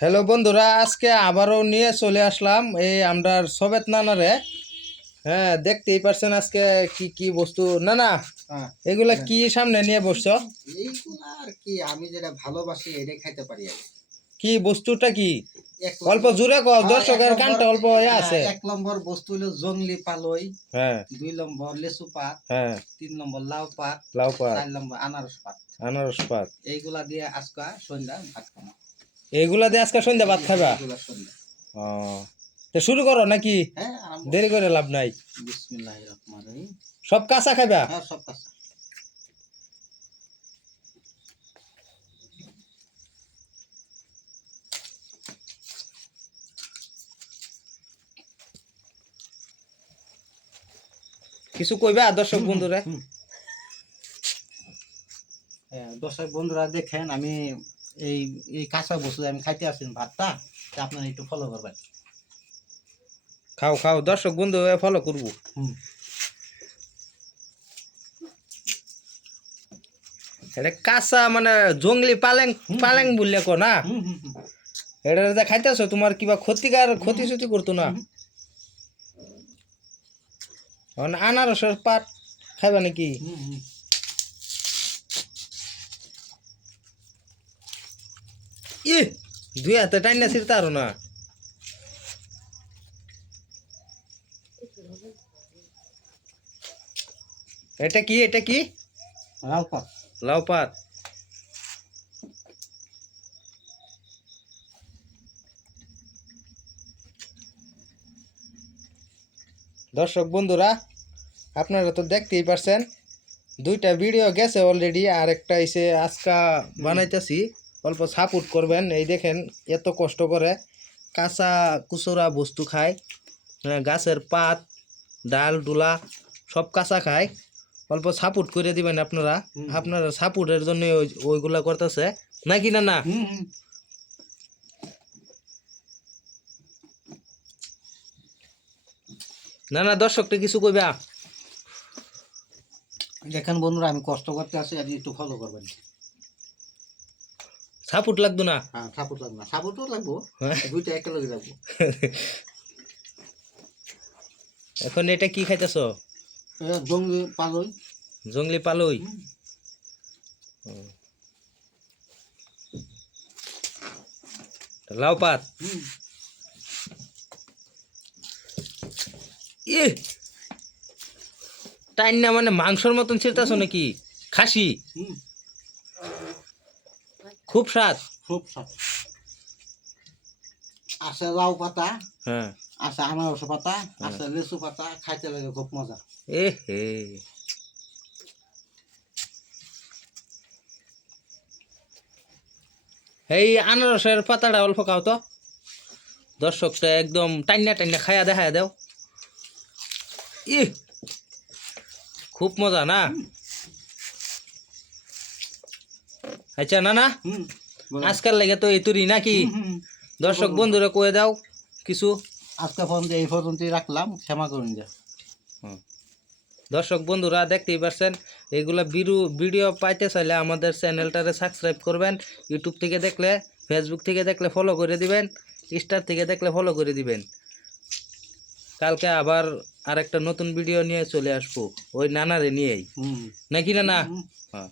Hello বন্ধুরা, আজকে আবারও নিয়ে চলে আসলাম এই আমরা সবেত নানারে। হ্যাঁ, দেখতেই পারছেন আজকে কি কি বস্তু না না হ্যাঁ, এগুলা হ্যাঁ। কি সামনে নিয়ে বসছো? এইগুলা আর কি আমি যেটা ভালোবাসি এটাই খাইতে পারি আর কি। কি বস্তুটা কি? এক অল্প নম্বর জোরে কর, হ্যাঁ, দর্শকের কানটা অল্প আছে। এক নম্বর বস্তু হলো জংলি পালই, হ্যাঁ 2 নম্বর লেসু পাত, হ্যাঁ, 3 নম্বর লাউ পাত, লাউ পাত, 4 নম্বর আনারস পাত। আনারস পাত, এইগুলা দিয়ে আজকা সন্ধ্যা ভাত খাবো। এইগুলা দিয়ে আজকে সন্ধ্যা ভাত খাবা? এইগুলা সন্ধ্যা। ও, তো শুরু করো নাকি? হ্যাঁ, আরম্ভ। দেরি করে লাভ নাই। বিসমিল্লাহির রহমানির রহিম। সব কাঁচা খাবা? হ্যাঁ, সব কাঁচা। কিছু কইবা দর্শক বন্ধুরা? হ্যাঁ, দর্শক বন্ধুরা দেখেন আমি এই এই কাঁচা বস্তু আমি খাইতে আসি ভাতটা, তা আপনারা একটু ফলো করবেন। খাও খাও, দর্শক বন্ধু ফলো করবো। হুম। এটা কাঁচা মানে জঙ্গলি পালেং পালেং বললে কো না? হুম হুম হুম এটা যে খাইতেছো তোমার কিবা ক্ষতি ক্ষতি করতো না? মানে আনারসের পাত খাইবা নাকি? হুম হুম। ই দুই হাতে টাইনা ছিড়তে আরো না। এটা কি এটা কি? লাউ পাত। লাউ পাত। দর্শক বন্ধুরা, আপনারা তো দেখতেই পারছেন দুইটা ভিডিও গেছে অলরেডি, আর একটা এসে আজকা বানাইতেছি। অল্প সাপোর্ট করবেন। এই দেখেন এত কষ্ট করে কাঁচা কুচরা বস্তু খায়, গাছের পাত ডাল ডুলা সব কাঁচা খায়। অল্প সাপোর্ট করে দিবেন আপনারা। আপনারা সাপোর্টের জন্য ওইগুলা করতেছে নাকি না না? হুম হুম। না না, দর্শকটা কিছু কইবা? দেখেন বন্ধুরা আমি কষ্ট করতে আসি, আপনি একটু ফলো করবেন। সাপোর্ট লাগতো না? হ্যাঁ, সাপোর্ট লাগবে না, সাপোর্টও লাগবো, হ্যাঁ। দুইটা একেলগে লাগবো। এখন এটা কি খাইতেছ? জঙ্গলি পালই। জঙ্গলি পালই। লাউ পাত। হুম। ই টাইন না মানে মাংসর মতন ছিড়তেছ নাকি? খাসি? হুম। খুব স্বাদ। খুব স্বাদ। আছে লাউ পাতা, হ্যাঁ আছে আনারস পাতা, আছে লেসু পাতা, খাইতে লাগে খুব মজা। এ হে, এই আনারসের পাতাটা অল্প খাও তো, দর্শকটা একদম টাইনা টাইনা খায়া দেখায় দাও। ই খুব মজা না? আচ্ছা না না, হুম। আজকাল লাগে তো এই তুরি নাকি? দর্শক বন্ধুরা কয়ে দাও কিছু। আজকে পর্যন্ত এই পর্যন্তই রাখলাম, ক্ষমা করুন যা। দর্শক বন্ধুরা দেখতেই পারছেন, এগুলা ভিডিও পাইতে চাইলে আমাদের চ্যানেলটারে সাবস্ক্রাইব করবেন। ইউটিউব থেকে দেখলে, ফেসবুক থেকে দেখলে ফলো করে দিবেন, স্টার থেকে দেখলে ফলো করে দিবেন। কালকে আবার আরেকটা নতুন ভিডিও নিয়ে চলে আসবো ওই নানারে নিয়েই, নাকি না না? হ্যাঁ।